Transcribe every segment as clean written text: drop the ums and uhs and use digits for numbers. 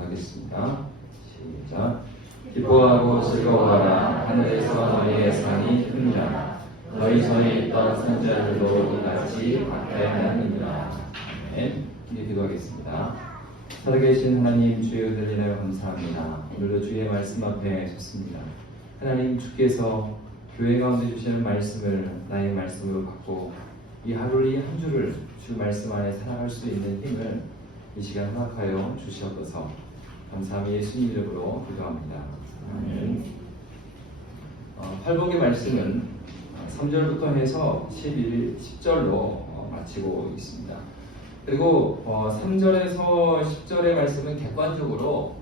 읽도록 하겠습니다. 시작. 기뻐하고 즐거워하라. 하늘에서 너희의 상이 크느니라. 너희 전에 있던 선지자들도 이같이 박해하느니라. 아멘. 이제 기도하겠습니다. 살아계신 하나님, 주여 들리나요? 감사합니다. 오늘도 주의 말씀 앞에 섰습니다. 하나님, 주께서 교회 가운데 주시는 말씀을 나의 말씀으로 받고 이 하루를, 이 한 주를 주 말씀 안에 살아갈 수 있는 힘을 이 시간 허락하여 주시옵소서. 감사함이 예수님 이름으로 기도합니다. 아멘. 팔복의 말씀은 3절부터 해서 10절로 마치고 있습니다. 그리고 3절에서 10절의 말씀은 객관적으로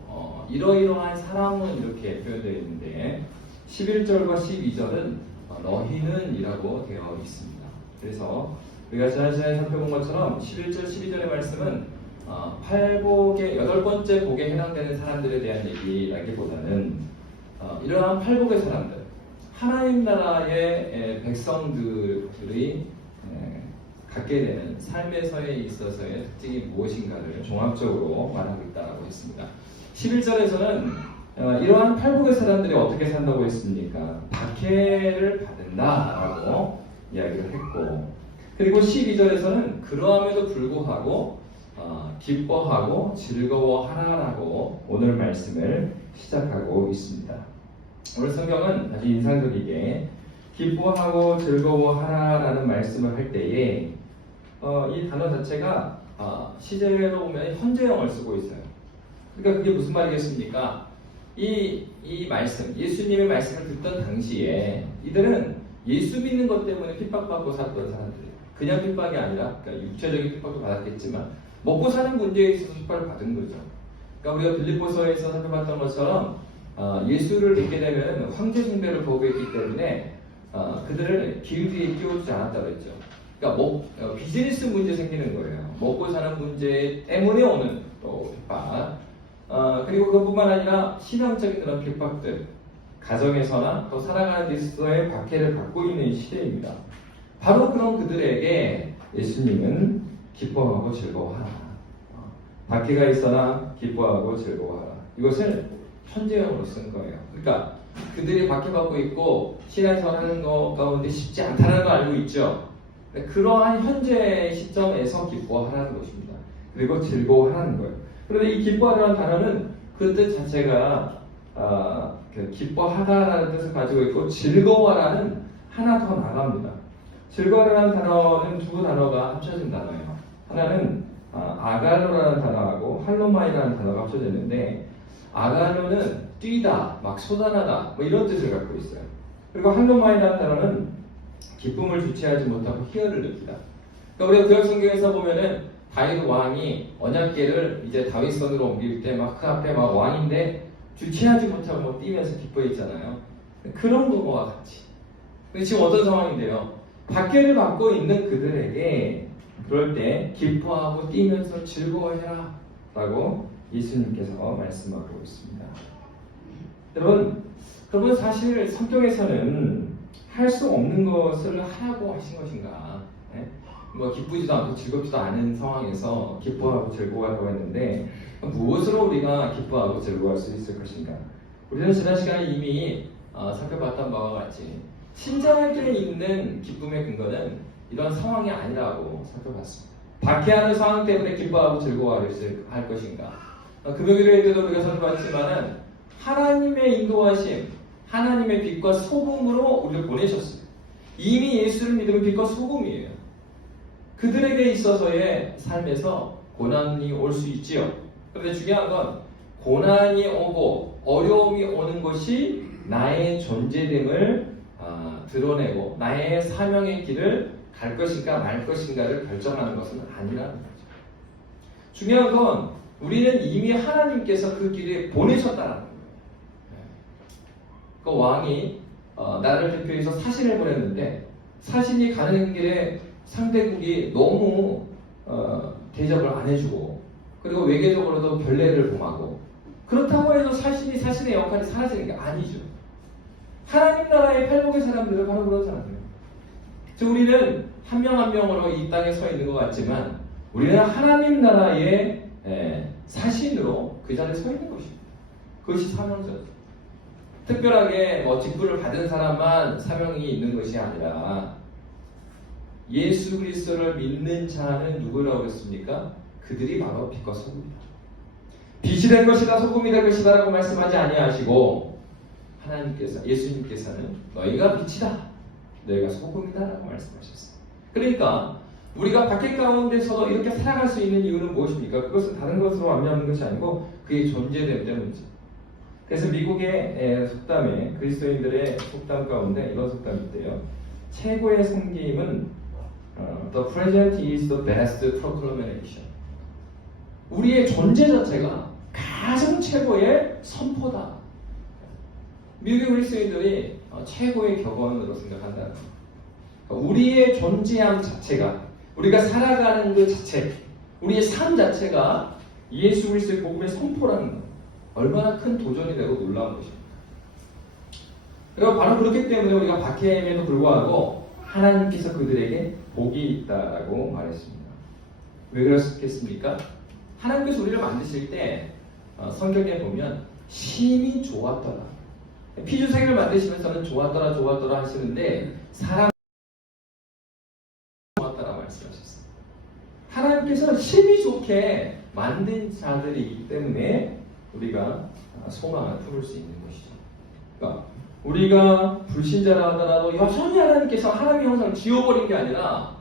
이러이러한 사람은 이렇게 표현되어 있는데 11절과 12절은 너희는 이라고 되어 있습니다. 그래서 우리가 지난 시간에 살펴본 것처럼 11절, 12절의 말씀은 팔복의 8번째 복에 해당되는 사람들에 대한 얘기라기보다는 이러한 팔복의 사람들, 하나님 나라의 백성들이 갖게 되는 삶에서에 있어서의 특징이 무엇인가를 종합적으로 말하고 있다고 했습니다. 11절에서는 이러한 팔복의 사람들이 어떻게 산다고 했습니까? 박해를 받는다라고 이야기를 했고, 그리고 12절에서는 그러함에도 불구하고 기뻐하고 즐거워하라라고 오늘 말씀을 시작하고 있습니다. 오늘 성경은 아주 인상적이게 기뻐하고 즐거워하라라는 말씀을 할 때에 이 단어 자체가 시제로 보면 현재형을 쓰고 있어요. 그러니까 그게 무슨 말이겠습니까? 이 말씀, 예수님의 말씀을 듣던 당시에 이들은 예수 믿는 것 때문에 핍박받고 살았던 사람들이에요. 그냥 핍박이 아니라, 그러니까 육체적인 핍박도 받았겠지만 먹고 사는 문제에 있어서 핍박을 받은 거죠. 그러니까 우리가 빌립보서에서 살펴봤던 것처럼 예수를 믿게 되면 황제 숭배를 거부했기 때문에 그들을 기우기에 끼워주지 않았다고 했죠. 그러니까 비즈니스 문제 생기는 거예요. 먹고 사는 문제 때문에 오는 또 핍박. 그리고 그뿐만 아니라 신앙적인 그런 핍박들, 가정에서나 또 살아가는 데 있어서의 박해를 받고 있는 시대입니다. 바로 그런 그들에게 예수님은 기뻐하고 즐거워하라. 박해가 있어나 기뻐하고 즐거워하라. 이것을 현재형으로 쓴 거예요. 그러니까 그들이 박해받고 있고 신앙생활하는 것 가운데 쉽지 않다는 걸 알고 있죠. 그러한 현재 시점에서 기뻐하라는 것입니다. 그리고 즐거워하는 거예요. 그런데 이 기뻐하라는 단어는 그 뜻 자체가 기뻐하다라는 뜻을 가지고 있고 즐거워라는 하나 더 나갑니다. 즐거워라는 단어는 두 단어가 합쳐진 단어예요. 하나는 아갈로라는 단어하고 할로마이라는 단어가 합쳐졌는데, 아갈로는 뛰다, 막 쏟아나다, 뭐 이런 뜻을 갖고 있어요. 그리고 할로마이라는 단어는 기쁨을 주체하지 못하고 희열을 느끼다. 그러니까 우리가 구약 성경에서 보면은 다윗 왕이 언약궤를 이제 다윗성으로 옮길 때 막 그 앞에 막 왕인데 주체하지 못하고 뭐 뛰면서 기뻐했잖아요. 그런 것과 같이. 근데 지금 어떤 상황인데요? 박해를 받고 있는 그들에게 그럴 때 기뻐하고 뛰면서 즐거워해라 라고 예수님께서 말씀하고 있습니다. 여러분 사실 성경에서는 할 수 없는 것을 하라고 하신 것인가? 뭐 기쁘지도 않고 즐겁지도 않은 상황에서 기뻐하고 즐거워하라고 했는데 무엇으로 우리가 기뻐하고 즐거워할 수 있을 것인가? 우리는 지난 시간에 이미 살펴봤던 바와 같이 신자에게 있는 기쁨의 근거는 이런 상황이 아니라고 살펴봤습니다. 박해하는 상황 때문에 기뻐하고 즐거워할 것인가? 금요일에 때도 우리가 살펴봤지만은 하나님의 인도하심, 하나님의 빛과 소금으로 우리를 보내셨습니다. 이미 예수를 믿으면 빛과 소금이에요. 그들에게 있어서의 삶에서 고난이 올 수 있지요. 그런데 중요한 건 고난이 오고 어려움이 오는 것이 나의 존재됨을 드러내고 나의 사명의 길을 갈 것인가 말 것인가를 결정하는 것은 아니라는 거죠. 중요한 건 우리는 이미 하나님께서 그 길에 보내셨다는 거예요. 그 왕이 나를 대표해서 사신을 보냈는데 사신이 가는 길에 상대국이 너무 대접을 안 해주고 그리고 외교적으로도 별례를 범하고 그렇다고 해서 사신의 역할이 사라지는 게 아니죠. 하나님 나라의 팔복의 사람들은 바로 그런 사람이에요. 우리는 한 명 한 명으로 이 땅에 서 있는 것 같지만 우리는 하나님 나라의 사신으로 그 자리에 서 있는 것입니다. 그것이 사명자죠. 특별하게 직분을 받은 사람만 사명이 있는 것이 아니라 예수 그리스도를 믿는 자는 누구라고 했습니까? 그들이 바로 빛과 소금이다. 빛이 될 것이다, 소금이 될 것이다 라고 말씀하지 아니하시고 하나님께서, 예수님께서는 너희가 빛이다, 너희가 소금이다 라고 말씀하셨어요. 그러니까 우리가 밖에 가운데서도 이렇게 살아갈 수 있는 이유는 무엇입니까? 그것은 다른 것으로 완면하는 것이 아니고 그의 존재됨 때문이죠. 그래서 미국의 속담에, 그리스도인들의 속담 가운데 이런 속담이 있대요. 최고의 섬김은 The present is the best proclamation. 우리의 존재 자체가 가장 최고의 선포다. 미국의 그리스도인들이 최고의 격언으로 생각한다는 겁니다. 우리의 존재함 자체가, 우리가 살아가는 그 자체, 우리의 삶 자체가 예수 그리스도의 복음의 선포라는 것, 얼마나 큰 도전이 되고 놀라운 것입니다. 그리고 바로 그렇기 때문에 우리가 박해임에도 불구하고 하나님께서 그들에게 복이 있다라고 말했습니다. 왜 그렇겠습니까? 하나님께서 우리를 만드실 때 성경에 보면 심히 좋았더라. 피주색을 만드시면서는 좋았더라 좋았더라 하시는데 사람 좋았더라 말씀하셨어요. 하나님께서는 심히 좋게 만든 자들이기 때문에 우리가 소망을 품을 수 있는 것이죠. 그러니까 우리가 불신자라 하더라도 여전히 하나님께서 하나님의 형상을 지워버린 게 아니라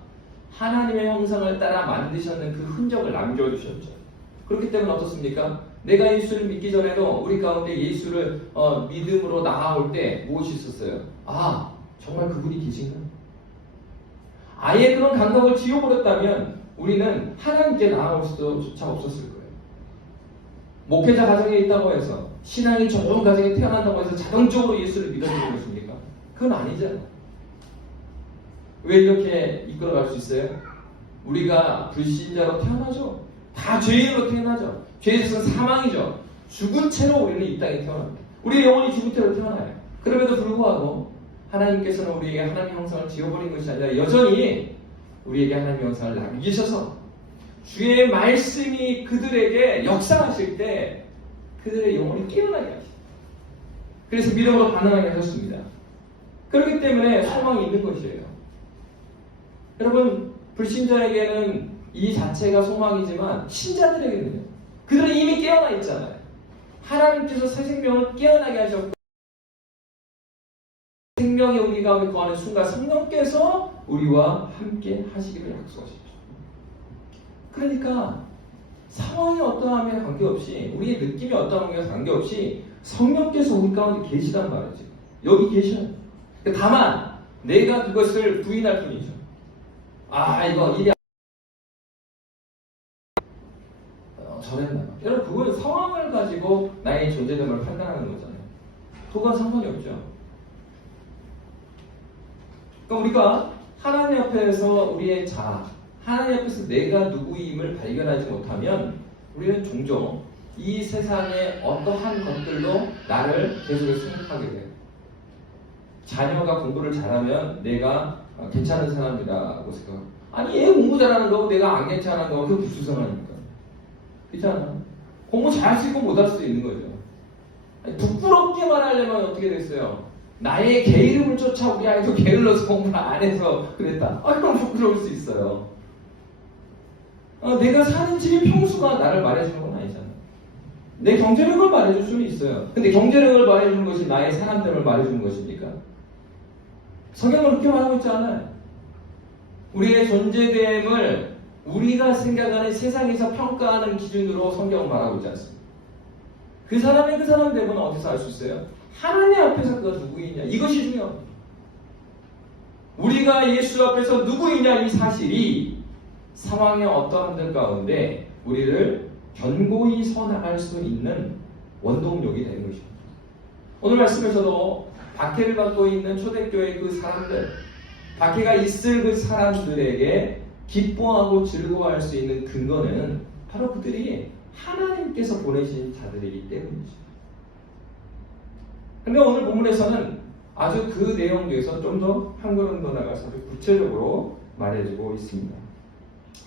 하나님의 형상을 따라 만드셨는 그 흔적을 남겨주셨죠. 그렇기 때문에 어떻습니까? 내가 예수를 믿기 전에도 우리 가운데 예수를 믿음으로 나아올 때 무엇이 있었어요? 아, 정말 그분이 계신가? 아예 그런 감각을 지워버렸다면 우리는 하나님께 나아올 수조차 없었을 거예요. 목회자 가정에 있다고 해서, 신앙이 좋은 가정에 태어난다고 해서 자동적으로 예수를 믿어주는 것입니까? 그건 아니잖아요. 왜 이렇게 이끌어갈 수 있어요? 우리가 불신자로 태어나죠. 다 죄인으로 태어나죠. 죄에서는 사망이죠. 죽은 채로 우리는 이 땅에 태어납니다. 우리의 영혼이 죽은 채로 태어나요. 그럼에도 불구하고 하나님께서는 우리에게 하나님의 형상을 지워버린 것이 아니라 여전히 우리에게 하나님의 형상을 남기셔서 주의 말씀이 그들에게 역사하실 때 그들의 영혼이 깨어나게 하십니다. 그래서 믿음으로 반응하게 하셨습니다. 그렇기 때문에 소망이 있는 것이에요. 여러분, 불신자에게는 이 자체가 소망이지만 신자들에게는요. 그들은 이미 깨어나 있잖아요. 하나님께서 새 생명을 깨어나게 하셨고 생명이 우리 가운데 거하는 순간 성령께서 우리와 함께 하시기를 약속하십니다. 그러니까 상황이 어떠함에 관계없이, 우리의 느낌이 어떠함에 관계없이 성령께서 우리 가운데 계시단 말이지. 여기 계셔요. 다만 내가 그것을 부인할 뿐이죠. 아, 이거 일이 저랬나. 여러분, 그건 상황을 가지고 나의 존재됨을 판단하는 거잖아요. 그건 상관이 없죠. 그러니까 우리가 하나님 앞에서 우리의 하나님 앞에서 내가 누구임을 발견하지 못하면 우리는 종종 이 세상의 어떠한 것들로 나를 계속해서 생각하게 돼요. 자녀가 공부를 잘하면 내가 괜찮은 사람이라고 생각하고, 아니 얘 공부 잘하는 거고 내가 안 괜찮은 거고 그게 무슨 상관입니까? 그렇잖아. 공부 잘할 수 있고 못할 수도 있는 거죠. 아니, 부끄럽게 말하려면 어떻게 됐어요? 나의 개 이름을 쫓아 우리 아이도 개를 넣어서 공부를 안 해서 그랬다. 그럼 부끄러울 수 있어요. 내가 사는 집의 평수가 나를 말해주는 건 아니잖아. 내 경제력을 말해줄 수는 있어요. 근데 경제력을 말해주는 것이 나의 사람됨을 말해주는 것입니까? 성경은 그렇게 말하고 있지 않아요. 우리의 존재됨을 우리가 생각하는 세상에서 평가하는 기준으로 성경은 말하고 있지 않습니다. 그 사람의 그 사람됨은 어디서 알 수 있어요? 하나님 앞에서 그가 누구이냐, 이것이 중요합니다. 우리가 예수 앞에서 누구이냐, 이 사실이 상황의 어떠한들 가운데 우리를 견고히 서나갈 수 있는 원동력이 되는 것입니다. 오늘 말씀에서도 박해를 받고 있는 초대교회 그 사람들, 박해가 있을 그 사람들에게 기뻐하고 즐거워할 수 있는 근거는 바로 그들이 하나님께서 보내신 자들이기 때문이죠. 그런데 오늘 본문에서는 아주 그 내용 중에서 좀 더 한 걸음 더 나가서 구체적으로 말해주고 있습니다.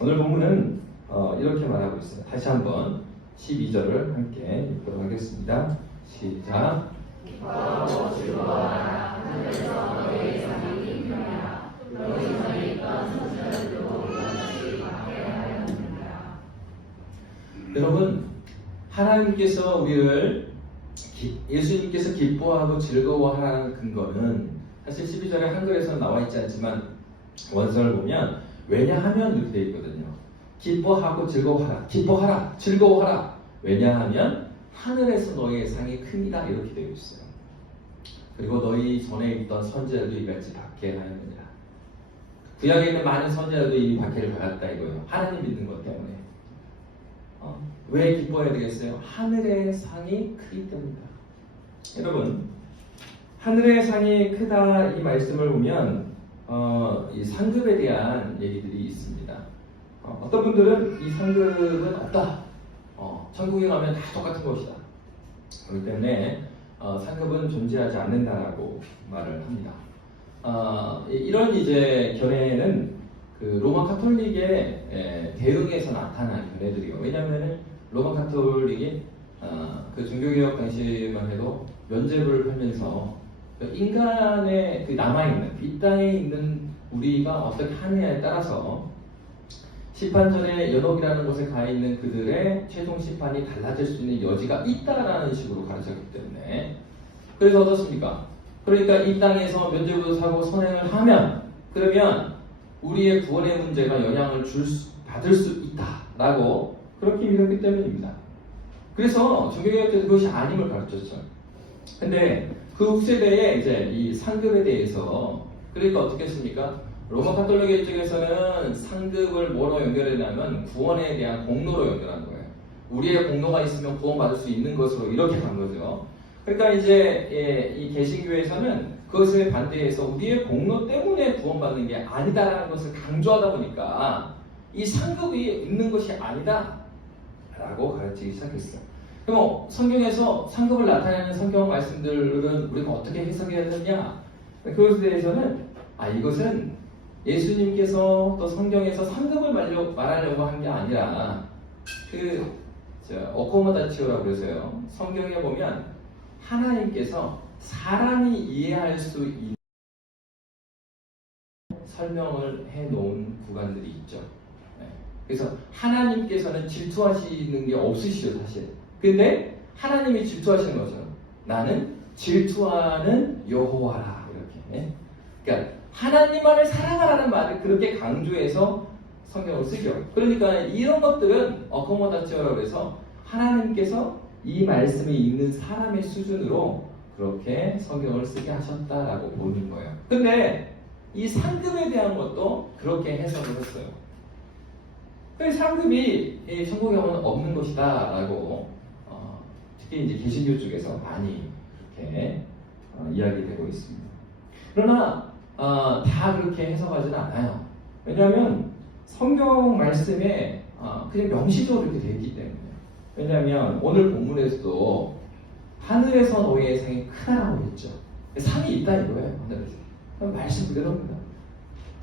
오늘 본문은 이렇게 말하고 있어요. 다시 한번 12절을 함께 읽도록 하겠습니다. 시작. 기뻐하고 즐거워하라. 하늘에서 너희의 상이 큰 편이라. 너희 전에 있던 선지자들도 이같이 받게 하였느니라. 여러분, 하나님께서 우리를 예수님께서 기뻐하고 즐거워하라는 근거는 사실 12절에 한글에서는 나와 있지 않지만 원서를 보면 왜냐하면 이렇게 되어 있거든요. 기뻐하고 즐거워하라. 기뻐하라. 즐거워하라. 왜냐하면 하늘에서 너희의 상이 큽니다. 이렇게 되어 있어요. 그리고 너희 전에 있던 선지자들도 이같이 박해하였느니라. 구약에 있는 많은 선지자들도 이미 박해를 받았다 이거예요. 하나님 믿는 것 때문에. 왜 기뻐해야 되겠어요? 하늘의 상이 크기 때문이다. 여러분, 하늘의 상이 크다 이 말씀을 보면 이 상급에 대한 얘기들이 있습니다. 어떤 분들은 이 상급은 없다. 천국에 가면 다 똑같은 것이다. 그렇기 때문에 상급은 존재하지 않는다라고 말을 합니다. 이런 이제 견해는 그 로마 카톨릭의 대응에서 나타난 견해들이요. 왜냐하면 로마 카톨릭이 그 종교개혁 당시만 해도 면죄부를 하면서 인간의 그 남아있는 이 땅에 있는 우리가 어떻게 하느냐에 따라서 심판전에 연옥이라는 곳에 가 있는 그들의 최종 심판이 달라질 수 있는 여지가 있다라는 식으로 가르쳤기 때문에 그래서 어떻습니까? 그러니까 이 땅에서 면죄부도 사고 선행을 하면 그러면 우리의 구원의 문제가 영향을 받을 수 있다라고 그렇게 믿었기 때문입니다. 그래서 종교개혁 때 그것이 아님을 가르쳤죠. 근데 그 후세대에 이제 이 상급에 대해서 그러니까 어떻게 했습니까? 로마 카톨릭 쪽에서는 상급을 뭐로 연결했냐면 구원에 대한 공로로 연결한 거예요. 우리의 공로가 있으면 구원받을 수 있는 것으로 이렇게 간 거죠. 그러니까 이제 이 개신교에서는 그것에 반대해서 우리의 공로 때문에 구원받는 게 아니다라는 것을 강조하다 보니까 이 상급이 있는 것이 아니다라고 가르치기 시작했어요. 그럼 성경에서 상급을 나타내는 성경 말씀들은 우리가 어떻게 해석해야 되느냐? 그것에 대해서는 이것은 예수님께서 또 성경에서 상급을 말하려고 한 게 아니라 오코모다치오라고 그래서요. 성경에 보면 하나님께서 사람이 이해할 수 있는 설명을 해놓은 구간들이 있죠. 그래서 하나님께서는 질투하시는 게 없으시죠, 사실. 근데 하나님이 질투하시는 거죠. 나는 질투하는 여호와라 이렇게. 그러니까 하나님만을 사랑하라는 말을 그렇게 강조해서 성경을 쓰죠. 그러니까 이런 것들은 어코모다치오라고 해서 하나님께서 이 말씀이 있는 사람의 수준으로 그렇게 성경을 쓰게 하셨다라고 보는 거예요. 근데 이 상급에 대한 것도 그렇게 해석을 했어요. 상급이 천국에 오면 없는 것이다라고 특히 이제 개신교 쪽에서 많이 그렇게 이야기되고 있습니다. 그러나 다 그렇게 해석하지는 않아요. 왜냐하면 성경 말씀에 그냥 명시적으로 이렇게 되어 있기 때문에. 왜냐하면 오늘 본문에서도 하늘에서 너희의 상이 크다라고 했죠. 상이 있다 이거예요. 하늘에서. 말씀 그대로입니다.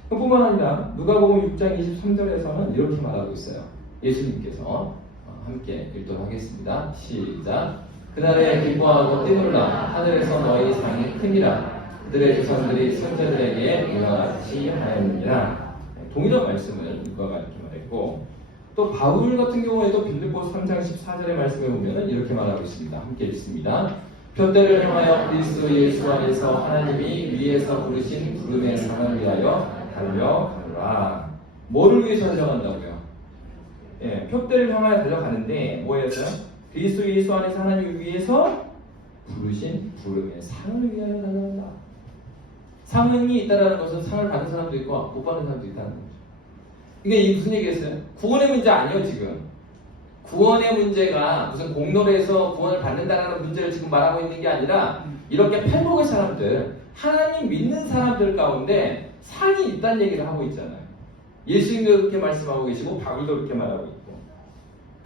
그뿐만 아니라 누가복음 6장 23절에서는 이렇게 말하고 있어요. 예수님께서 함께 읽도록 하겠습니다. 시작. 그날에 기뻐하고 뛰놀라 하늘에서 너희 상이 크니라. 그들의 조상들이 선자들에게 이와 같이 하였느니라. 동일한 말씀을 누가가 이렇게 말했고 또 바울 같은 경우에도 빌립보 3장 14절의 말씀에 보면 이렇게 말하고 있습니다. 함께 읽습니다. 표대를 향하여 그리스도 예수 안에서 하나님이 위에서 부르신 부름의 상을 위하여 달려가노라. 뭐를 위해서 달려간다고요? 표대를 향하여 달려가는데 뭐였어요? 그리스도 예수 안에서 하나님을 위해서 부르신 부름의 상을 위하여 달려간다. 상이 있다는 것은 상을 받은 사람도 있고 못 받는 사람도 있다는 거죠. 이게 무슨 얘기겠어요? 구원의 문제 아니에요 지금. 구원의 문제가 무슨 공로로 해서 구원을 받는다는 문제를 지금 말하고 있는 게 아니라 이렇게 팔복의 사람들, 하나님 믿는 사람들 가운데 상이 있다는 얘기를 하고 있잖아요. 예수님도 그렇게 말씀하고 계시고 바울도 그렇게 말하고 있고.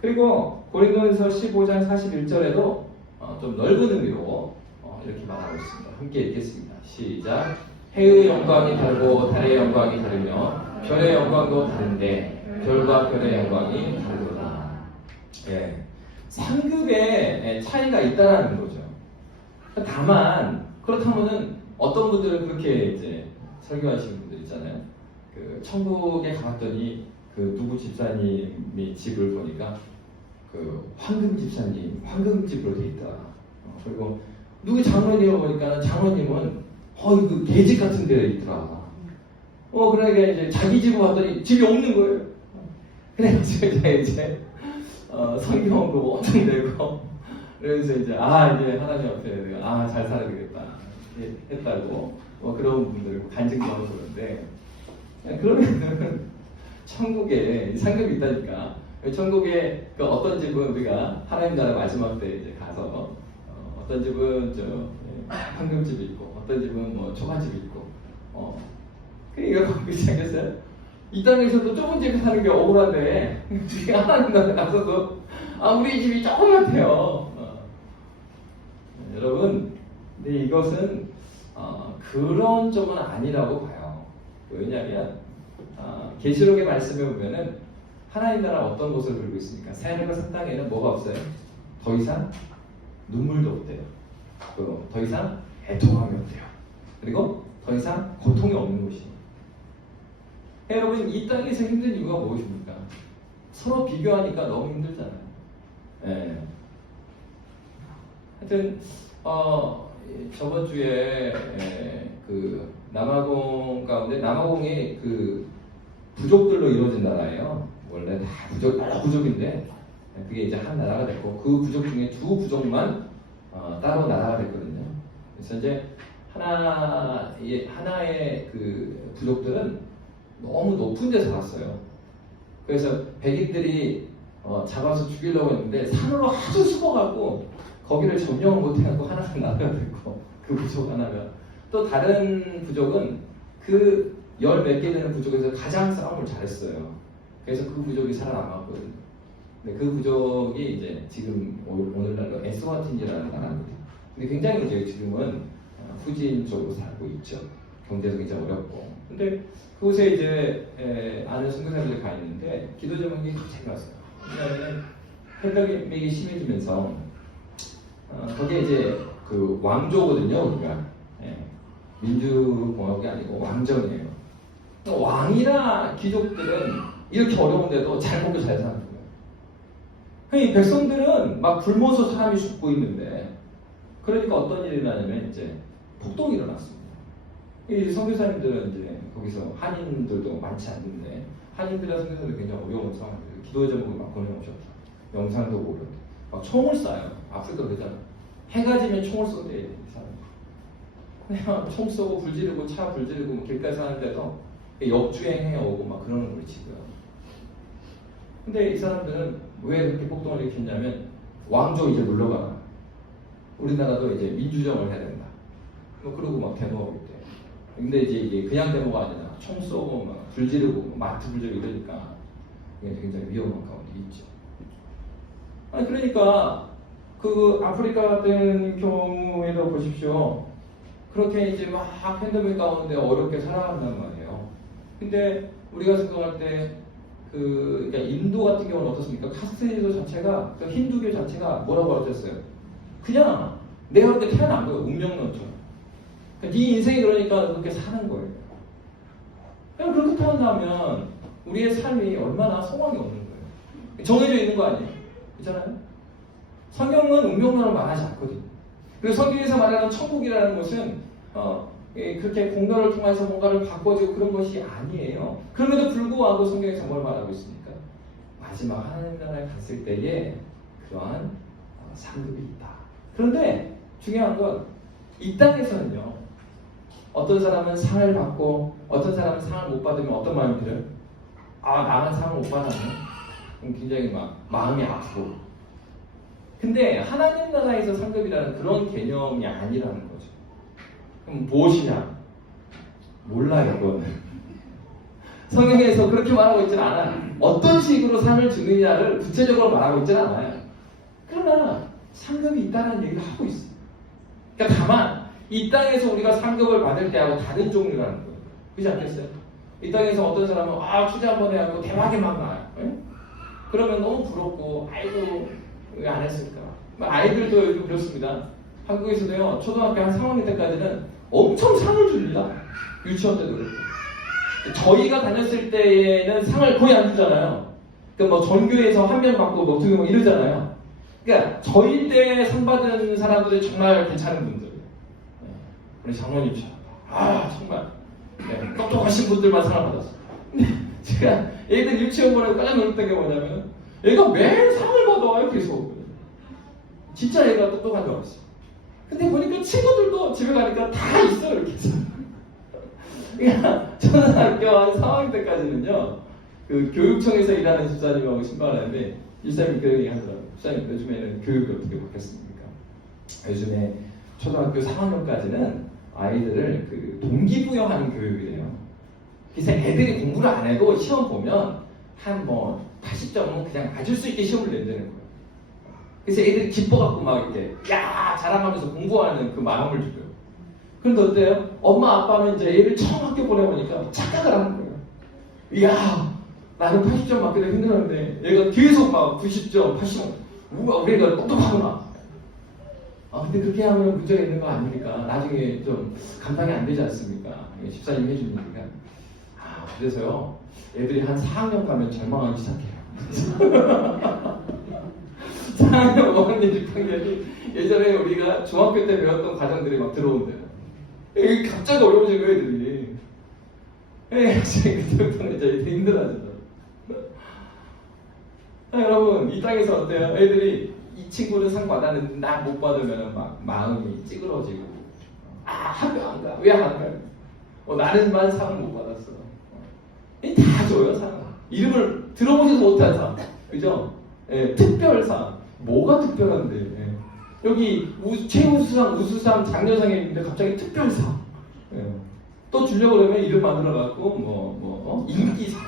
그리고 고린도전서 15장 41절에도 좀 넓은 의미로 이렇게 말하고 있습니다. 함께 읽겠습니다. 시작. 해의 영광이 다르고 달의 영광이 다르며 별의 영광도 다른데 별과 별의 영광이 다르다. 상급의 차이가 있다라는 거죠. 다만 그렇다면은 어떤 분들은 그렇게 이제 설교하시는 분들 있잖아요. 그 천국에 가봤더니 그 누구 집사님이 집을 보니까 그 황금 집사님 황금집으로 돼 있다. 그리고 누구 장로님을 보니까 장로님은 그 계집 같은 데에 있더라. 그러니까 이제 자기 집을 봤더니 집이 없는 거예요. 그래서 이제 성경 보고 엄청 내고 그래서 이제 이제 하나님 앞에 내가 잘 살아야 되겠다 했다고 그런 분들 간증도 하고 그러는데 그러면은 천국에 상급이 있다니까. 천국에 그 어떤 집은 우리가 하나님 나라 마지막 때 이제 가서 어떤 집은 황금집이 있고 어떤 집은 뭐 초가집이 있고 그러니까 거기 시작했어요. 이 땅에서도 좁은 집에 사는 게 억울한데 뒤에 하나님 나라 가서도 우리 집이 조그맣대요. 여러분, 근데 이것은 그런 점은 아니라고 봐요. 왜냐하면 계시록의 말씀에 보면은 하나님 나라 어떤 곳을 그리고 있습니까? 새하늘과 새 땅에는 뭐가 없어요? 더 이상 눈물도 없대요. 그리고 더 이상 애통함이 없대요. 그리고 더 이상 고통이 없는 곳이에요. 여러분, 이 땅에서 힘든 이유가 무엇입니까? 서로 비교하니까 너무 힘들잖아요. 네. 하여튼 저번 주에 그 남아공 가운데 남아공이 그 부족들로 이루어진 나라예요. 원래 다 부족인데 그게 이제 한 나라가 됐고 그 부족 중에 두 부족만 따로 나라가 됐거든요. 그래서 이제 하나의 그 부족들은 너무 높은 데 살았어요. 그래서 백인들이 잡아서 죽이려고 했는데 산으로 하도 숨어갖고 거기를 점령을 못해갖고 하나가 나라가 됐고 그 부족 하나가 또 다른 부족은 그 열 몇 개 되는 부족에서 가장 싸움을 잘했어요. 그래서 그 부족이 살아남았거든요. 근데 그 부족이 이제 지금 오늘날로 에스와틴이라는 나라입니다. 근데 굉장히 이제 지금은 후진 쪽으로 살고 있죠. 경제도 굉장히 어렵고. 근데 그곳에 이제 아는 선교사님들이 가 있는데 기도 제목이 갑자기 왔어요. 왜냐하면 혈맥이 심해지면서 거기에 이제 그 왕조거든요, 우리가. 민주공화국이 아니고 왕정이에요. 왕이나 귀족들은 이렇게 어려운데도 잘 먹고 잘 사는 거예요. 이 백성들은 막 굶어서 사람이 죽고 있는데, 그러니까 어떤 일이 나냐면 이제 폭동이 일어났습니다. 이 선교사님들은 이제 거기서 한인들도 많지 않는데, 한인들과 선교사님들 굉장히 어려운 상황이에요. 기도 제목을 막 보내오셨다. 영상도 보고 그런데 막 총을 쏴요. 아프리카 그러잖아. 해가 지면 총을 쏜대, 이 사람. 그냥 총 쏘고 불 지르고 차 불 지르고 뭐 길가에 사는데도 역주행해 오고 막 그러는 거예요, 지금. 근데 이 사람들은 왜 그렇게 폭동을 일으켰냐면 왕조 이제 물러가라. 우리나라도 이제 민주정을 해야 된다. 뭐 그러고 막 데모하고 있대. 근데 이제 이게 그냥 데모가 아니라 총 쏘고 막 불 지르고 마트 불 지르고 이러니까 이게 굉장히 위험한 가운데 있죠. 그러니까 그 아프리카 같은 경우에도 보십시오. 그렇게 이제 막 팬데믹 가운데 어렵게 살아간단 말이에요. 근데 우리가 생각할 때 그러니까 인도 같은 경우는 어떻습니까? 카스트리도 자체가 그 힌두교 자체가 뭐라고 하셨어요? 그냥 내가 그렇게 태어난 거예요. 운명론처럼. 그러니까 네 인생이 그러니까 그렇게 사는 거예요. 그냥 그렇게 태어나면 우리의 삶이 얼마나 소망이 없는 거예요. 정해져 있는 거 아니에요? 그렇잖아요? 성경은 운명론을 말하지 않거든요. 그리고 성경에서 말하는 천국이라는 것은 그렇게 공로를 통해서 뭔가를 바꿔주고 그런 것이 아니에요. 그럼에도 불구하고 성경에서 뭘 말하고 있습니까? 마지막 하나님 나라에 갔을 때에 그러한 상급이 있다. 그런데 중요한 건 이 땅에서는요. 어떤 사람은 상을 받고 어떤 사람은 상을 못 받으면 어떤 마음이 들어요? 나만 상을 못 받았네. 그럼 굉장히 막 마음이 아프고. 근데 하나님 나라에서 상급이라는 그런 개념이 아니라는 거죠. 그럼 무엇이냐? 몰라요, 그거는. 성경에서 그렇게 말하고 있지는 않아요. 어떤 식으로 상을 주느냐를 구체적으로 말하고 있지는 않아요. 그러나 상급이 있다는 얘기를 하고 있어요. 그러니까 다만 이 땅에서 우리가 상급을 받을 때하고 다른 종류라는 거예요. 그렇지 않겠어요? 이 땅에서 어떤 사람은 투자 한번 해갖고 대박이 막 나요. 네? 그러면 너무 부럽고 아이고 왜 안 했을까? 아이들도 요즘 그렇습니다. 한국에서도요, 초등학교 한 3학년 때까지는 엄청 상을 줍니다. 유치원 때도 그렇고. 저희가 다녔을 때에는 상을 거의 안 주잖아요. 그러니까 뭐 전교에서 한 명 받고 뭐 2명 뭐 이러잖아요. 그러니까 저희 때 상 받은 사람들이 정말 괜찮은 분들. 우리 장모님처럼. 정말. 네, 똑똑하신 분들만 상을 받았어요. 근데 제가 애들 유치원 보내고 깜짝 놀랐던 게 뭐냐면 얘가 매일 상을 받아요, 계속. 진짜 얘가 똑똑한 줄 알았어요. 근데 보니까 친구들도 집에 가니까 다 있어요, 이렇게 해서. 그러니까 초등학교 한 3학년 때까지는요, 그 교육청에서 일하는 집사님하고 신방을 하는데, 집사님이 그 얘기 하더라고요. 집사님, 요즘에는 교육이 어떻게 바뀌었습니까? 요즘에 초등학교 3학년까지는 아이들을 그 동기부여하는 교육이래요. 그래서 애들이 공부를 안 해도 시험 보면 한 뭐 80점은 그냥 맞을 수 있게 시험을 낸다는 거예요. 그래서 애들이 기뻐갖고 막 이렇게 야 자랑하면서 공부하는 그 마음을 줘요. 그런데 어때요? 엄마 아빠는 이제 애를 처음 학교 보내보니까 착각을 하는 거예요. 이야 나는 80점 맞기도 힘들었는데 얘가 계속 막 90점, 80점 우리 애가 똑똑하구나. 근데 그렇게 하면 문제가 있는 거 아닙니까? 나중에 좀 감당이 안 되지 않습니까? 집사님 해주는 얘기가. 그래서요 애들이 한 4학년 가면 절망하기 시작해요. 4학년, 5학년, 6학년이 예전에 우리가 중학교 때 배웠던 과정들이 막 들어온대요. 이게 갑자기 어려워진 거예요, 애들이. 그때부터는 이제 애들이 힘들어지죠. 여러분, 이 땅에서 어때요? 애들이 이 친구는 상 받았는데 나 못 받으면 막 마음이 찌그러지고 학교 안 가. 왜 안 가? 나는만 상을 못 받았어. 다 줘요, 상. 이름을 들어보지도 못한 상. 그죠? 특별상. 뭐가 특별한데? 여기 최우수상, 우수상, 장려상이 있는데 갑자기 특별상. 또 주려고 그러면 이름 만들어갖고 인기상.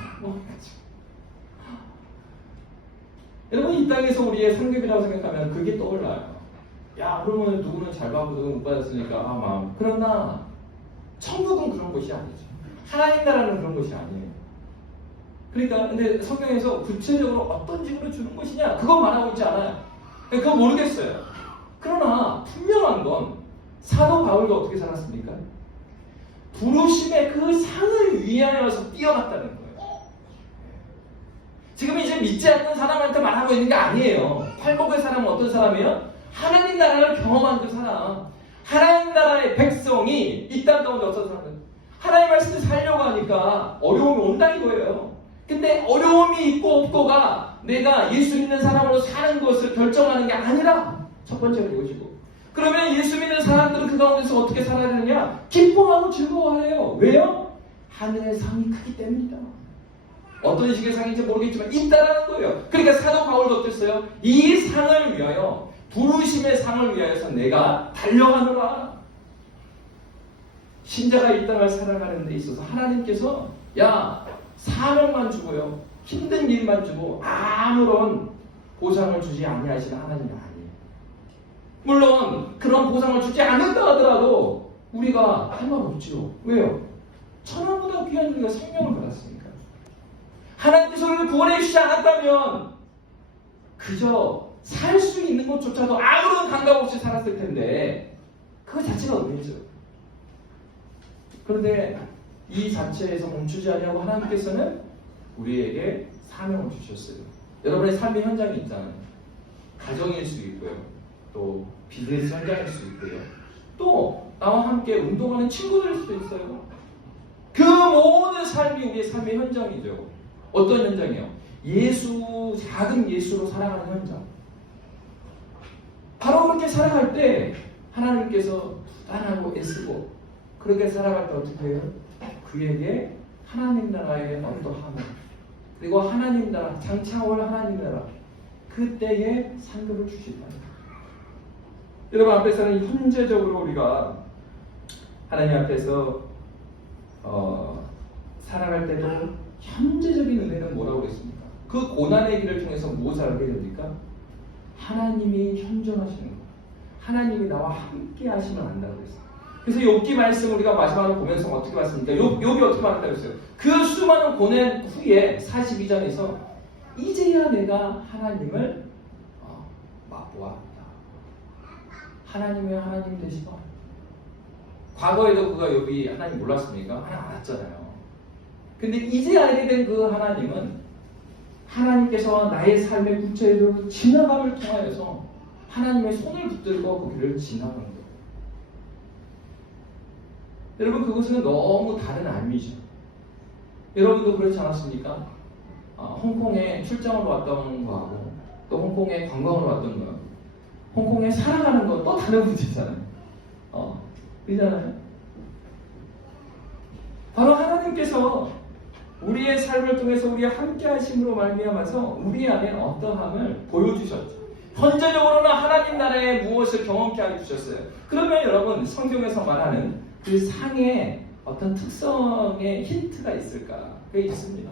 여러분 이 땅에서 우리의 상급이라고 생각하면 그게 떠올라요. 야 그러면 누구는 잘 받고 누구는 못 받았으니까 마음. 그러나 천국은 그런 곳이 아니죠. 하나님 나라는 그런 곳이 아니에요. 그러니까 근데 성경에서 구체적으로 어떤 직으로 주는 것이냐 그건 말하고 있지 않아요. 그거 모르겠어요. 그러나 분명한 건 사도 바울도 어떻게 살았습니까? 부르심의 그 상을 위하여서 뛰어갔다는 거예요. 지금 이제 믿지 않는 사람한테 말하고 있는 게 아니에요. 팔복의 사람은 어떤 사람이에요? 하나님 나라를 경험한 그 사람. 하나님 나라의 백성이 이 땅 가운데 어떤 사람은 하나님 말씀을 살려고 하니까 어려움이 온다 이거예요. 근데 어려움이 있고 없고가 내가 예수 믿는 사람으로 사는 것을 결정하는 게 아니라 첫 번째가 이것이고. 그러면 예수 믿는 사람들은 그 가운데서 어떻게 살아야 되느냐? 기뻐하고 즐거워해요. 왜요? 하늘의 상이 크기 때문이다. 어떤 식의 상인지 모르겠지만 있다라는 거예요. 그러니까 사도 바울도 어땠어요? 이 상을 위하여 부르심의 상을 위하여서 내가 달려가노라. 신자가 이 땅을 살아가는 데 있어서 하나님께서 야 사명만 주고요 힘든 일만 주고 아무런 보상을 주지 아니하시는 하나님이 아니에요. 물론 그런 보상을 주지 않는다 하더라도 우리가 할 말 없지요. 왜요? 천하보다 귀한 우리가 생명을 받았으니까. 하나님께서 우리를 구원해 주시지 않았다면 그저 살 수 있는 것조차도 아무런 감각 없이 살았을 텐데 그거 자체가 은혜죠. 그런데 이 자체에서 멈추지 아니하고 하나님께서는 우리에게 사명을 주셨어요. 여러분의 삶의 현장이 있잖아요. 가정일 수 있고요. 또 비즈니스 현장일 수 있고요. 또 나와 함께 운동하는 친구들일 수도 있어요. 그 모든 삶이 우리의 삶의 현장이죠. 어떤 현장이요? 예수, 작은 예수로 살아가는 현장. 바로 그렇게 살아갈 때 하나님께서 부단하고 애쓰고 그렇게 살아갈 때 어떻게 해요? 그에게 하나님 나라의 어떠함을 그리고 하나님 나라, 장차올 하나님 나라 그때에 상급을 주신다. 여러분 앞에서는 현재적으로 우리가 하나님 앞에서 살아갈 때도 현재적인 은혜는 뭐라고 그랬습니까? 그 고난의 길을 통해서 무엇을 알게 됩니까? 하나님이 현존하시는 것. 하나님이 나와 함께 하시면 안다고 그랬어요. 그래서 욥기 말씀 우리가 마지막으로 보면서 어떻게 봤습니까? 욥이 어떻게 말했다고 했어요? 그 수많은 고난 후에 42장에서 이제야 내가 하나님을 맛보았다. 하나님의 하나님 되시고, 과거에도 그가 욥이 하나님 몰랐습니까? 하나님 알았잖아요. 근데 이제 알게 된 그 하나님은 하나님께서 나의 삶의 구체적으로 지나감을 통하여서 하나님의 손을 붙들고 그 길을 지나가는 거예요. 여러분, 그것은 너무 다른 의미죠. 여러분도 그렇지 않았습니까? 홍콩에 출장으로 왔던 거하고 또 홍콩에 관광으로 왔던 거, 홍콩에 살아가는 건 또 다른 문제잖아요. 그렇잖아요. 바로 하나님께서 우리의 삶을 통해서 우리와 함께 하심으로 말미암아서 우리 안에 어떠함을 보여주셨죠. 현재적으로는 하나님 나라의 무엇을 경험케 하게 주셨어요. 그러면 여러분, 성경에서 말하는 그 상의 어떤 특성의 힌트가 있을까? 그게 있습니다.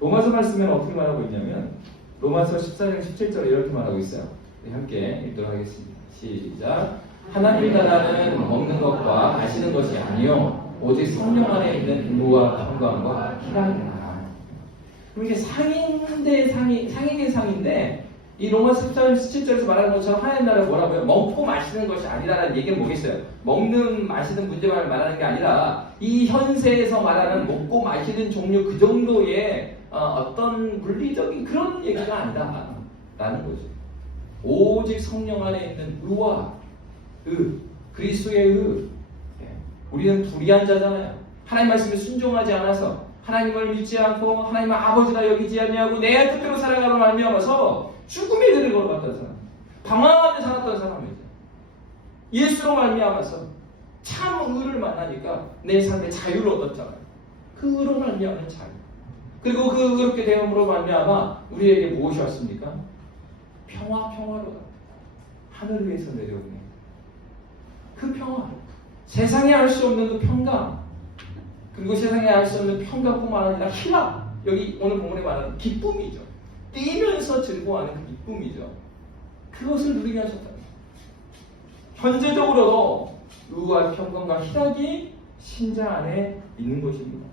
로마서 말씀에는 어떻게 말하고 있냐면 로마서 14장 17절에 이렇게 말하고 있어요. 함께 읽도록 하겠습니다. 시작. 하나님 나라는 먹는 것과 마시는 것이 아니요 오직 성령 안에 있는 의무와 평강과 희락이라. 그럼 이게 상인데 상인의 상인데 이 로마서 14장 17절에서 말하는 것처럼 하나님 나라는 뭐라고요? 먹고 마시는 것이 아니라는 얘기는 뭐겠어요? 먹는 마시는 문제만 말하는 게 아니라 이 현세에서 말하는 먹고 마시는 종류 그 정도의 어떤 물리적인 그런 얘기가 아니다 라는 거죠. 오직 성령 안에 있는 의와 그리스도의 우리는 불의한 자잖아요. 하나님 말씀에 순종하지 않아서 하나님을 믿지 않고 하나님을 아버지라 여기지 않냐고 내 뜻대로 살아가는 말미암아서 죽음의 길을 걸어갔던 사람, 방황하며 살았던 사람이죠. 예수로 말미암아서 참 의를 만나니까 내 삶에 자유를 얻었잖아요. 그 의로 말미암은 자유. 그리고 그 의롭게 되음으로 말미암아 우리에게 무엇이 왔습니까? 평화로 하늘 위에서 내려오네. 그 평화, 세상에 알 수 없는 그 평강, 그리고 세상에 알 수 없는 평강뿐만 아니라 희락, 여기 오늘 본문에 말하는 기쁨이죠. 뛰면서 즐거워하는 그 기쁨이죠. 그것을 누리게 하셨다. 현재적으로도 의와 평강과 희락이 신자 안에 있는 것입니다.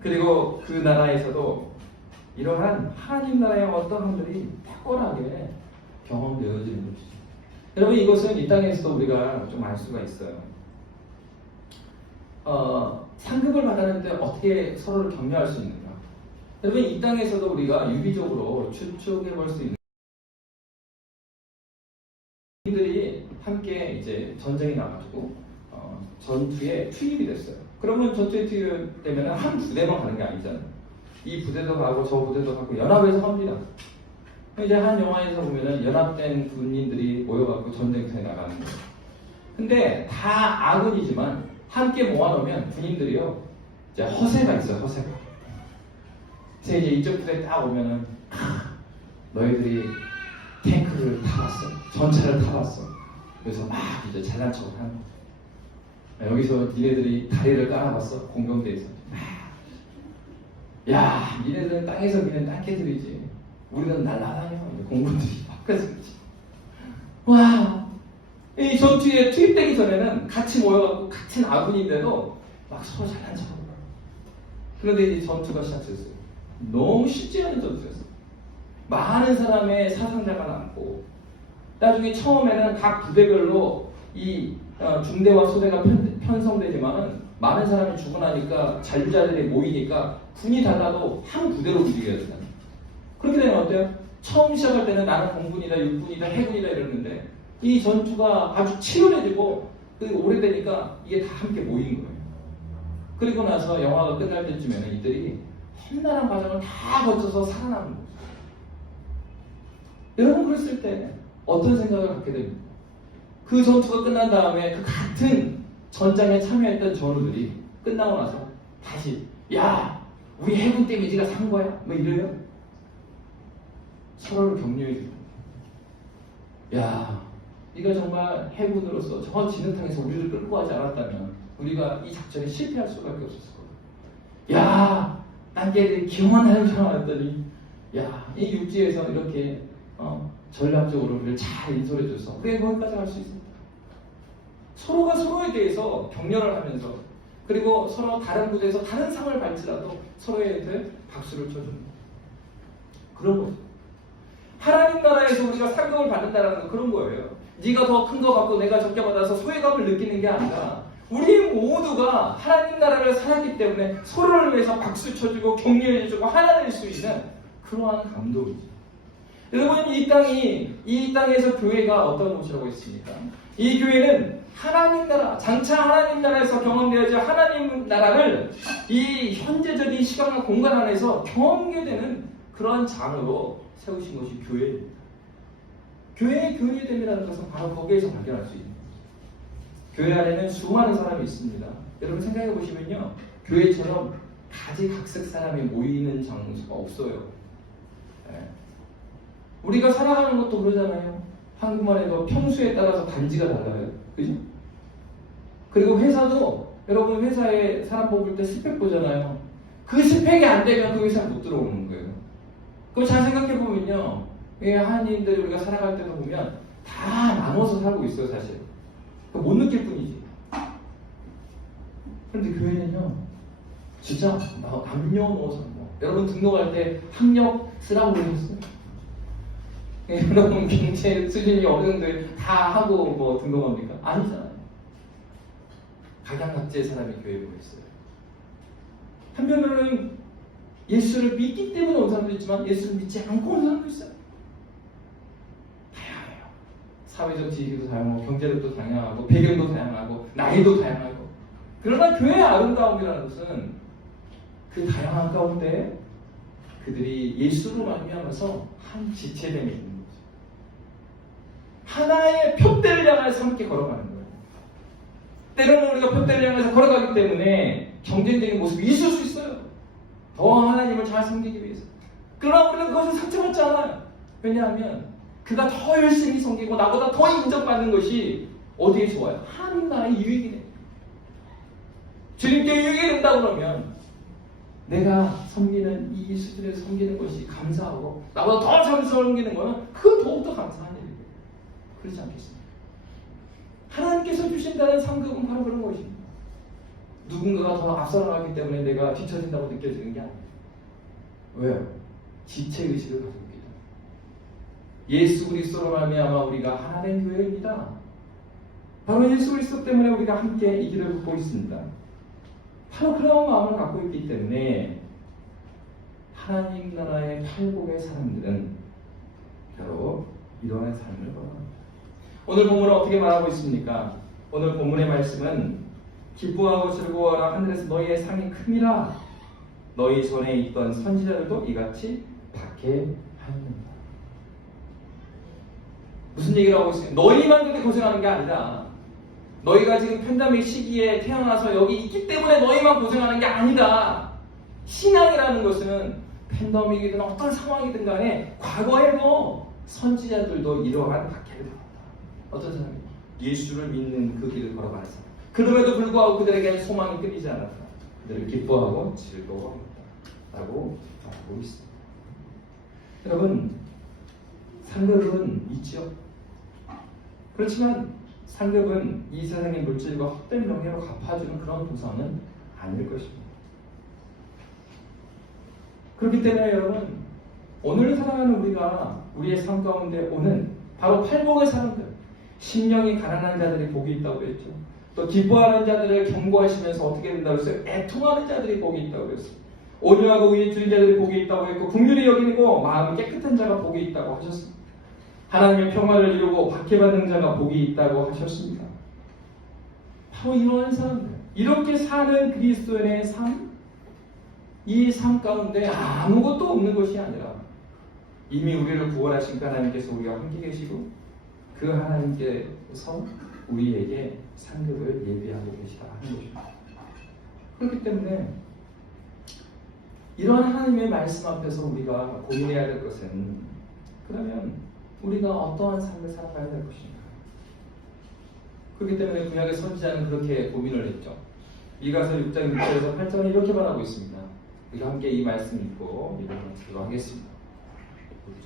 그리고 그 나라에서도 이러한 하나님 나라의 어떤 분들이 탁월하게 경험되어지는 것이죠. 여러분, 이것은 이 땅에서도 우리가 좀 알 수가 있어요. 상급을 받았는데 어떻게 서로를 격려할 수 있는가? 여러분, 이 땅에서도 우리가 유기적으로 추측해 볼 수 있는 분들이 함께 이제 전쟁이 나가지고 전투에 투입이 됐어요. 그러면 전투에 투입되면 한 부대만 가는 게 아니잖아요. 이 부대도 가고 저 부대도 가고 연합해서 갑니다. 이제 한 영화에서 보면은 연합된 군인들이 모여갖고 전쟁터에 나가는 거예요. 근데 다 아군이지만 함께 모아놓으면 군인들이요, 이제 허세가 있어요, 허세가. 그래서 이제 이쪽 부대 딱 오면은, 너희들이 탱크를 타봤어, 전차를 타봤어. 그래서 막 이제 잘난 척을 하는 거죠. 여기서 니네들이 다리를 깔아봤어, 공병대에서. 야, 니네들은 땅에서 미는 땅개들이지. 우리는 날아다녀. 공군들이 막 그래서 와, 이 전투에 투입되기 전에는 같이 모여갖고 같은 아군인데도 막 서로 잘난 척하고. 그런데 이제 전투가 시작됐어요. 너무 쉽지 않은 전투였어요. 많은 사람의 사상자가 남고, 나중에 처음에는 각 부대별로 이 중대와 소대가 편성되지만은 많은 사람이 죽고 나니까 자유자들이 모이니까 군이 달라도 한 부대로 움직여야 된다. 그렇게 되면 어때요? 처음 시작할 때는 나는 공군이다, 육군이다, 해군이다 이랬는데 이 전투가 아주 치열해지고 그리고 오래되니까 이게 다 함께 모인 거예요. 그리고 나서 영화가 끝날 때쯤에는 이들이 험난한 과정을 다 거쳐서 살아남는 거죠. 여러분, 그랬을 때 어떤 생각을 갖게 됩니까? 그 전투가 끝난 다음에 그 같은 전장에 참여했던 전우들이 끝나고 나서 다시 야, 우리 해군 때문에 네가 산 거야? 뭐 이래요? 서로를 격려해 주고, 야, 네가 정말 해군으로서 저 진흙탕에서 우리를 끌고 가지 않았다면 우리가 이 작전에 실패할 수밖에 없었을 거야. 야, 딴개들이 기원하는 줄 알았더니, 야, 이 육지에서 이렇게 전략적으로 우리를 잘 인솔해줘서 우리가 거기까지 갈 수 있습니다. 서로가 서로에 대해서 격려를 하면서, 그리고 서로 다른 부대에서 다른 상을 받지라도 서로에 대해 박수를 쳐줍니다. 그런 거죠. 하나님 하나님 나라에서 우리가 상급을 받는다는 건 그런 거예요. 네가 더 큰 거 갖고 내가 적게 받아서 소외감을 느끼는 게 아니라 우리 모두가 하나님 나라를 살았기 때문에 서로를 위해서 박수 쳐주고 격려해주고 하나 될 수 있는 그러한 감동이죠. 여러분, 이 땅에서 교회가 어떤 곳이라고 했습니까? 이 교회는 하나님 나라, 장차 하나님 나라에서 경험되어질 하나님 나라를 이 현재적인 시간과 공간 안에서 경험하게 되는 그런 장으로 세우신 것이 교회입니다. 교회의 교회됨이라는 것은 바로 거기에서 발견할 수 있는 거죠. 교회 안에는 수많은 사람이 있습니다. 여러분 생각해 보시면요, 교회처럼 가지각색 사람이 모이는 장소가 없어요. 네. 우리가 살아가는 것도 그러잖아요. 한국만 해도 평수에 따라서 단지가 달라요. 그죠? 그리고 회사도 여러분 회사에 사람 뽑을 때 스펙 보잖아요. 그 스펙이 안 되면 그 회사에 못 들어오는 거예요. 그거 잘 생각해 보면요, 하나님들이 우리가 살아갈 때도 보면 다 나눠서 살고 있어요, 사실. 못 느낄 뿐이지. 그런데 교회는요, 진짜 남녀노소 여러분 등록할 때 학력 쓰라고 그러셨어요. 여러분 경제 수준이 어느 정도 다 하고 뭐 등록합니까? 아니잖아요. 각양각제의 사람이 교회에 모였어요. 한편으로는 예수를 믿기 때문에 온 사람도 있지만 예수를 믿지 않고 온 사람도 있어요. 다양해요. 사회적 지위도 다양하고 경제력도 다양하고 배경도 다양하고 나이도 다양하고. 그러나 교회의 아름다움이라는 것은 그 다양한 가운데 그들이 예수로 말미암아서 한 지체됨이 있는 거죠. 하나의 표대를 향해서 함께 걸어가는 거예요. 때로는 우리가 표대를 향해서 걸어가기 때문에 경쟁적인 모습이 있을 수 있어요. 더 하나님을 잘 섬기기 위해서. 그러나 우리는 그것을 상처받지 않아요. 왜냐하면 그가 더 열심히 섬기고 나보다 더 인정받는 것이 어디에 좋아요? 하나님 나라의 유익이 돼요. 주님께 유익이 된다 그러면 내가 섬기는 이 수준에서 섬기는 것이 감사하고 나보다 더 잘 섬기는 거는 그건 더욱더 감사한 일이에요. 그렇지 않겠습니까? 하나님께서 주신다는 상급은 바로 그런 것입니다. 누군가가 더 앞서 나가기 때문에 내가 뒤처진다고 느껴지는 게 아니에요. 왜요? 지체의식을 가지고 있기 때문에. 예수 그리스도로 말미암아 우리가 하나 된 교회입니다. 바로 예수 그리스도 때문에 우리가 함께 이 길을 걷고 있습니다. 바로 그런 마음을 갖고 있기 때문에 하나님 나라의 팔복의 사람들은 바로 이러한 삶을 걸어갑니다. 오늘 본문은 어떻게 말하고 있습니까? 오늘 본문의 말씀은 기뻐하고 즐거워하라, 하늘에서 너희의 상이 큼이라. 너희 전에 있던 선지자들도 이같이 박해하였느니라. 무슨 얘기를 하고 있어요? 너희만 그렇게 고생하는 게 아니다. 너희가 지금 팬데믹 시기에 태어나서 여기 있기 때문에 너희만 고생하는 게 아니다. 신앙이라는 것은 팬데믹이든 어떤 상황이든 간에 과거에도 선지자들도 이러한 박해를 받았다. 어떤 사람이? 예수를 믿는 그 길을 걸어가는 사람. 그럼에도 불구하고 그들에게는 소망이 끊이지 않았다. 그들을 기뻐하고 즐거워했다. 라고 말하고 있습니다. 여러분, 상급은 있죠. 그렇지만 상급은 이 세상의 물질과 헛된 명예로 갚아주는 그런 보상은 아닐 것입니다. 그렇기 때문에 여러분, 오늘 살아가는 우리가 우리의 삶 가운데 오는 바로 팔복의 사람들, 심령이 가난한 자들이 복이 있다고 했죠. 또 기뻐하는 자들을 경고하시면서 어떻게 된다고 했어요? 애통하는 자들이 복이 있다고 했어요. 온유하고 의에 주인 자들이 복이 있다고 했고, 긍휼히 여기고 마음이 깨끗한 자가 복이 있다고 하셨습니다. 하나님의 평화를 이루고 박해받는 자가 복이 있다고 하셨습니다. 바로 이러한 사람들, 이렇게 사는 그리스도인의 삶, 이 삶 가운데 아무것도 없는 것이 아니라 이미 우리를 구원하신 그 하나님께서 우리가 함께 계시고 그 하나님께서 우리에게 상급을 예비하고 계시다 하는 것입니다. 그렇기 때문에 이러한 하나님의 말씀 앞에서 우리가 고민해야 될 것은, 그러면 우리가 어떠한 삶을 살아가야 될 것인가? 그렇기 때문에 구약의 선지자는 그렇게 고민을 했죠. 미가서 6장 6절에서 8절은 이렇게 말하고 있습니다. 우리가 함께 이 말씀 읽고 믿어보도록 하겠습니다.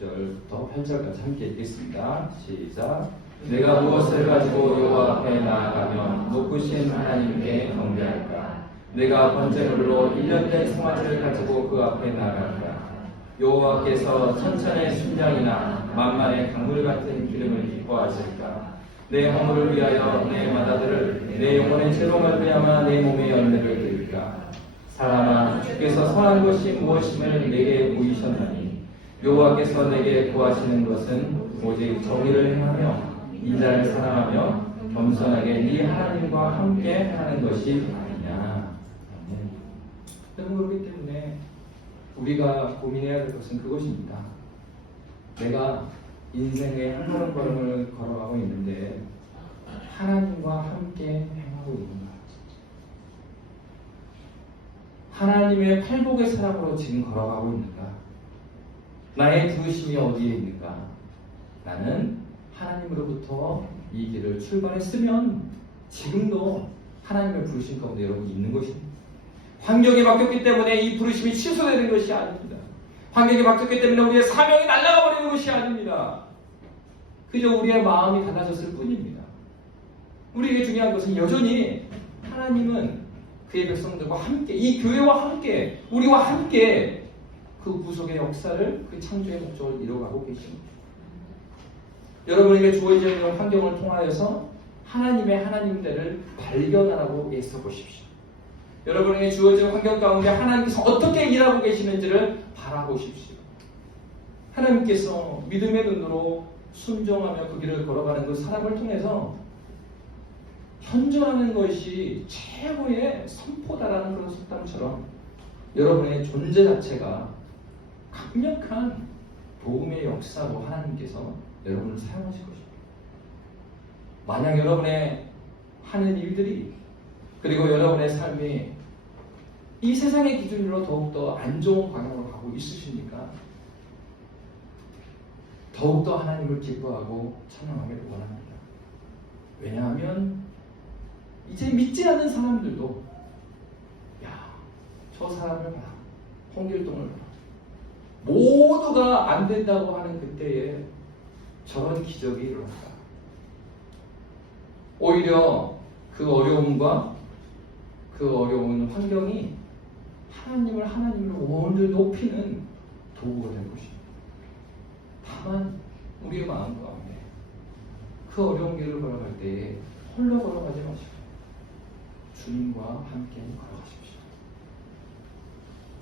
6절부터 8절까지 함께 읽겠습니다. 시작. 내가 무엇을 가지고 여호와 앞에 나아가면 높으신 하나님께 경배할까? 내가 번제물로 1년 된 송아지를 가지고 그 앞에 나아갈까? 여호와께서 천천의 순장이나 만만의 강물 같은 기름을 기뻐하실까? 내 허물을 위하여 내 마다들을 내 영혼의 죄로 말미암아 내 몸의 열매를 드릴까? 사람아, 주께서 선한 것이 무엇임을 내게 보이셨나니 여호와께서 내게 구하시는 것은 오직 정의를 행하며 인자를 사랑하며 겸손하게 네 하나님과 함께 하는 것이 아니냐. 그렇기 때문에 우리가 고민해야 될 것은 그것입니다. 내가 인생의 한 걸음걸음을 걸어가고 있는데 하나님과 함께 행하고 있는가? 하나님의 팔복의 사랑으로 지금 걸어가고 있는가? 나의 부르심이 어디에 있는가? 나는 하나님으로부터 이 길을 출발했으면 지금도 하나님의 부르심 가운데 여러분이 있는 것입니다. 환경이 바뀌었기 때문에 이 부르심이 취소되는 것이 아닙니다. 환경이 바뀌었기 때문에 우리의 사명이 날아가 버리는 것이 아닙니다. 그저 우리의 마음이 달라졌을 뿐입니다. 우리에게 중요한 것은 여전히 하나님은 그의 백성들과 함께, 이 교회와 함께, 우리와 함께 그 구속의 역사를, 그 창조의 목적을 이뤄가고 계십니다. 여러분에게 주어져 있는 환경을 통하여서 하나님의 하나님들을 발견하라고 애써 보십시오. 여러분에게 주어진 환경 가운데 하나님께서 어떻게 일하고 계시는지를 바라보십시오. 하나님께서 믿음의 눈으로 순종하며 그 길을 걸어가는 그 사람을 통해서 현존하는 것이 최고의 선포다라는 그런 속담처럼 여러분의 존재 자체가 강력한 도움의 역사로 하나님께서 여러분을 사용하실 것입니다. 만약 여러분의 하는 일들이 그리고 여러분의 삶이 이 세상의 기준으로 더욱더 안 좋은 방향으로 가고 있으십니까? 더욱더 하나님을 기뻐하고 찬양하기를 원합니다. 왜냐하면 이제 믿지 않는 사람들도 야, 저 사람을 봐라, 홍길동을 봐라, 모두가 안 된다고 하는 그때에 저런 기적이 일어났다. 오히려 그 어려움과 그 어려운 환경이 하나님을 하나님으로 온전히 높이는 도구가 될 것입니다. 다만 우리의 마음 가운데 그 어려운 길을 걸어갈 때에 홀로 걸어가지 마시고 주님과 함께 걸어가십시오.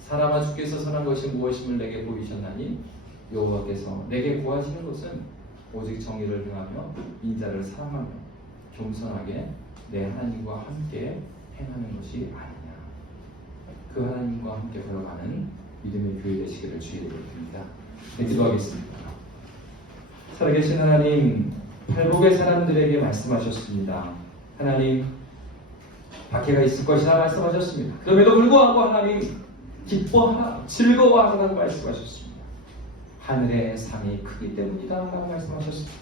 사람아, 주께서 선한 것이 무엇임을 내게 보이셨나니 여호와께서 내게 구하시는 것은 오직 정의를 행하며 인자를 사랑하며 겸손하게 내 하나님과 함께 행하는 것이 아니냐. 그 하나님과 함께 걸어가는 믿음의 교회 되시기를 주의를 드립니다. 네, 기도하겠습니다. 살아계신 하나님, 팔복의 사람들에게 말씀하셨습니다. 하나님, 박해가 있을 것이라 말씀하셨습니다. 그럼에도 불구하고 하나님, 기뻐하라, 즐거워하라고 말씀하셨습니다. 하늘의 상이 크기 때문이다 라고 말씀하셨습니다.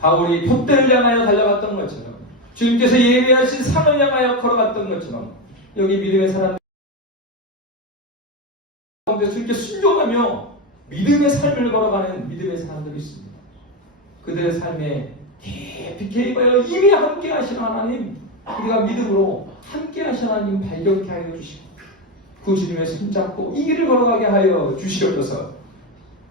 바울이 푯대를 향하여 달려갔던 것처럼, 주님께서 예비하신 상을 향하여 걸어갔던 것처럼, 여기 믿음의 사람들 가운데 주님께 순종하며 믿음의 삶을 걸어가는 믿음의 사람들이 있습니다. 그들의 삶에 깊이 개입하여 이미 함께 하신 하나님, 우리가 믿음으로 함께 하신 하나님 발견케 하여 주시고 그 주님의 손잡고 이 길을 걸어가게 하여 주시옵소서.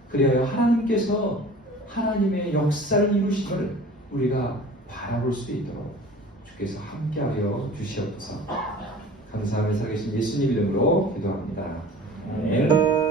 그래야 하나님께서 하나님의 역사를 이루심을 우리가 바라볼 수 있도록 주께서 함께하여 주시옵소서. 감사하며 살아계신 예수님 이름으로 기도합니다. 아멘.